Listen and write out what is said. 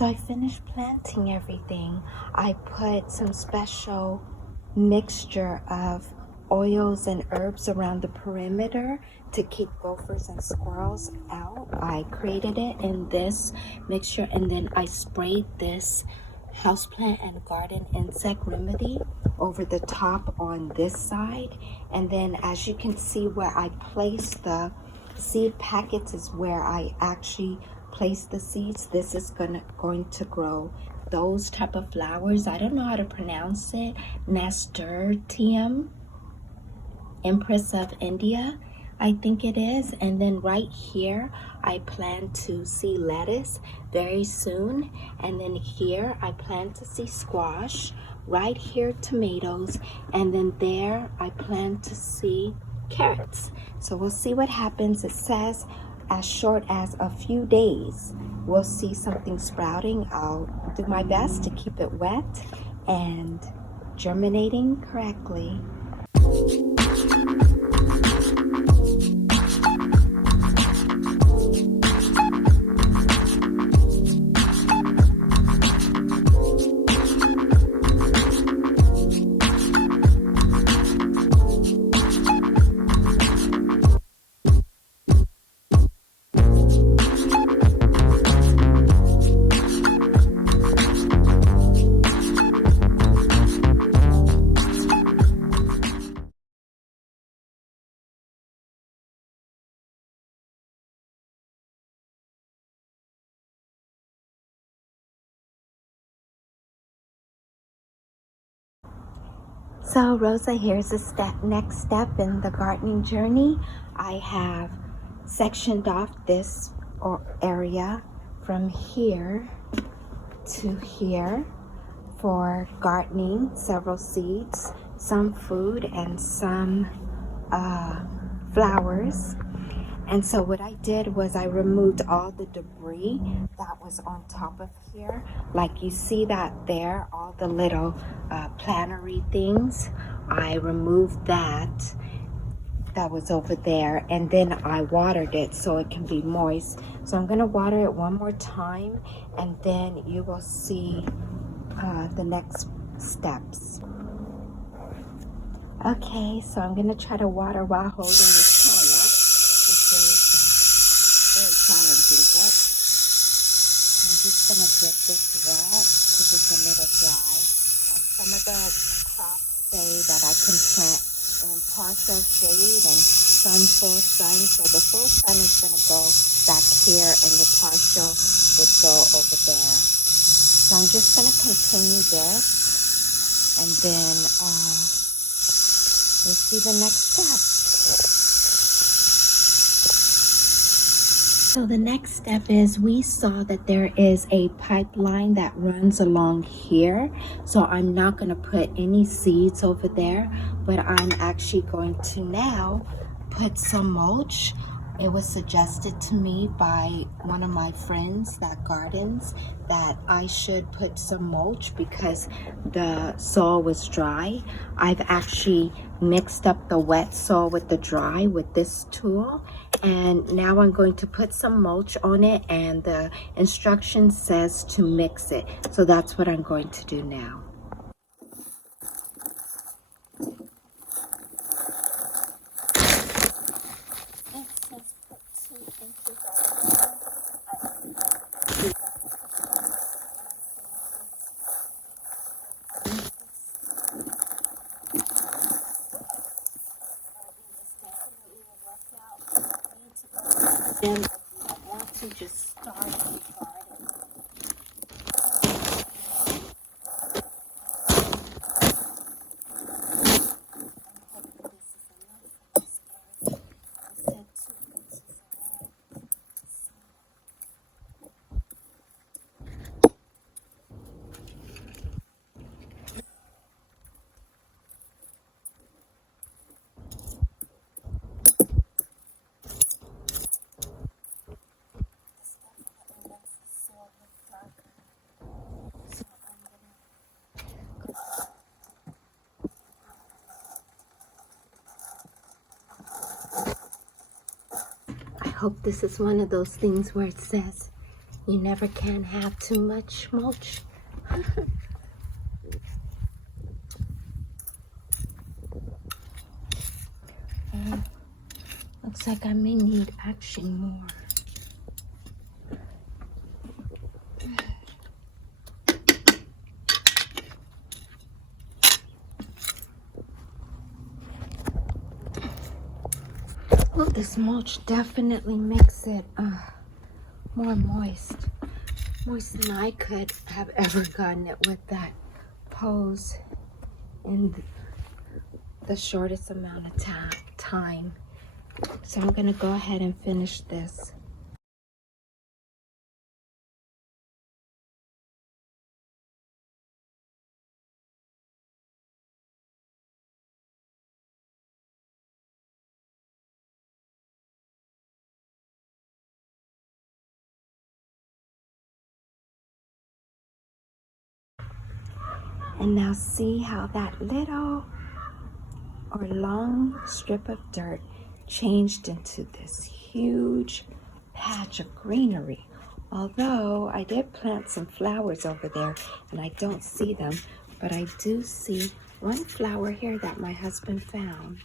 So I finished planting everything. I put some special mixture of oils and herbs around the perimeter to keep gophers and squirrels out. I created it in this mixture, and then I sprayed this houseplant and garden insect remedy over the top on this side. And then as you can see, where I placed the seed packets is where I actually place the seeds. This is going to grow those type of flowers. I don't know how to pronounce it. Nasturtium, Empress of India, I think it is. And then right here I plan to see lettuce very soon, and then here I plan to see squash, right here tomatoes, and then there I plan to see carrots. So we'll see what happens. It says as short as a few days we'll see something sprouting. I'll do my best to keep it wet and germinating correctly. So Rosa, here's the next step in the gardening journey. I have sectioned off this area from here to here for gardening, several seeds, some food, and some flowers. And so what I did was I removed all the debris that was on top of here. Like you see that there, all the little plantery things. I removed that was over there, and then I watered it so it can be moist. So I'm gonna water it one more time, and then you will see the next steps. Okay, so I'm gonna try to water while holding this plant. Very challenging, but I'm just gonna get this wet because it's a little dry. And some of the crops say that I can plant in partial shade and some full sun. So the full sun is gonna go back here, and the partial would go over there. So I'm just gonna continue this, and then we'll see the next step. So the next step is we saw that there is a pipeline that runs along here. So I'm not going to put any seeds over there, but I'm actually going to now put some mulch. It was suggested to me by one of my friends that gardens that I should put some mulch because the soil was dry. I've actually mixed up the wet soil with the dry with this tool, and now I'm going to put some mulch on it, and the instruction says to mix it. So that's what I'm going to do now. And I want to just start the garden. I hope this is one of those things where it says, You never can have too much mulch. Looks like I may need actually more. Well, this mulch definitely makes it more moist. Moist than I could have ever gotten it with that pose in the shortest amount of time. So I'm gonna go ahead and finish this. And now see how that little or long strip of dirt changed into this huge patch of greenery. Although I did plant some flowers over there and I don't see them, but I do see one flower here that my husband found.